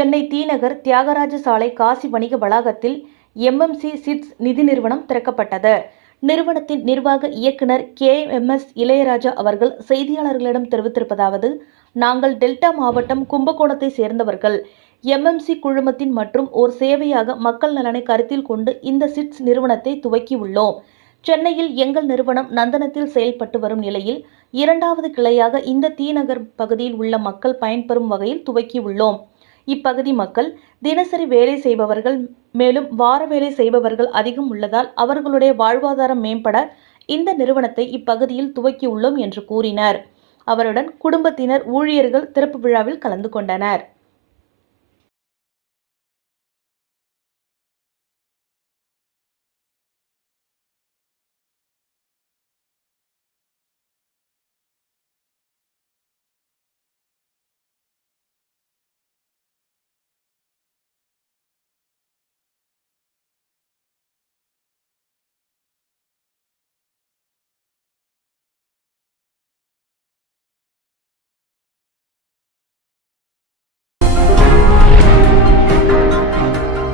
சென்னை தீநகர் தியாகராஜ சாலை காசி வணிக வளாகத்தில் எம்எம்சி சிட்ஸ் நிதி நிறுவனம் திறக்கப்பட்டது. நிறுவனத்தின் நிர்வாக இயக்குனர் கே எம் எஸ் இளையராஜா அவர்கள் செய்தியாளர்களிடம் தெரிவித்திருப்பதாவது நாங்கள் டெல்டா மாவட்டம் கும்பகோணத்தை சேர்ந்தவர்கள். எம்எம்சி குழுமத்தின் மற்றும் ஓர் சேவையாக மக்கள் நலனை கருத்தில் கொண்டு இந்த சிட்ஸ் நிறுவனத்தை துவக்கியுள்ளோம் சென்னையில் எங்கள் நிறுவனம் நந்தனத்தில் செயல்பட்டு வரும் நிலையில் இரண்டாவது கிளையாக இந்த தீநகர் பகுதியில் உள்ள மக்கள் பயன்பெறும் வகையில் துவக்கியுள்ளோம் இப்பகுதி மக்கள் தினசரி வேலை செய்பவர்கள் மேலும் வார வேலை செய்பவர்கள் அதிகம் உள்ளதால் அவர்களுடைய வாழ்வாதாரம் மேம்பட இந்த நிறுவனத்தை இப்பகுதியில் துவக்கியுள்ளோம் என்று கூறினார். அவருடன் குடும்பத்தினர் ஊழியர்கள் திறப்பு விழாவில் கலந்து கொண்டனர்.